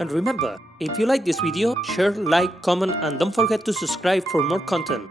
And remember, if you like this video, share, like, comment and don't forget to subscribe for more content.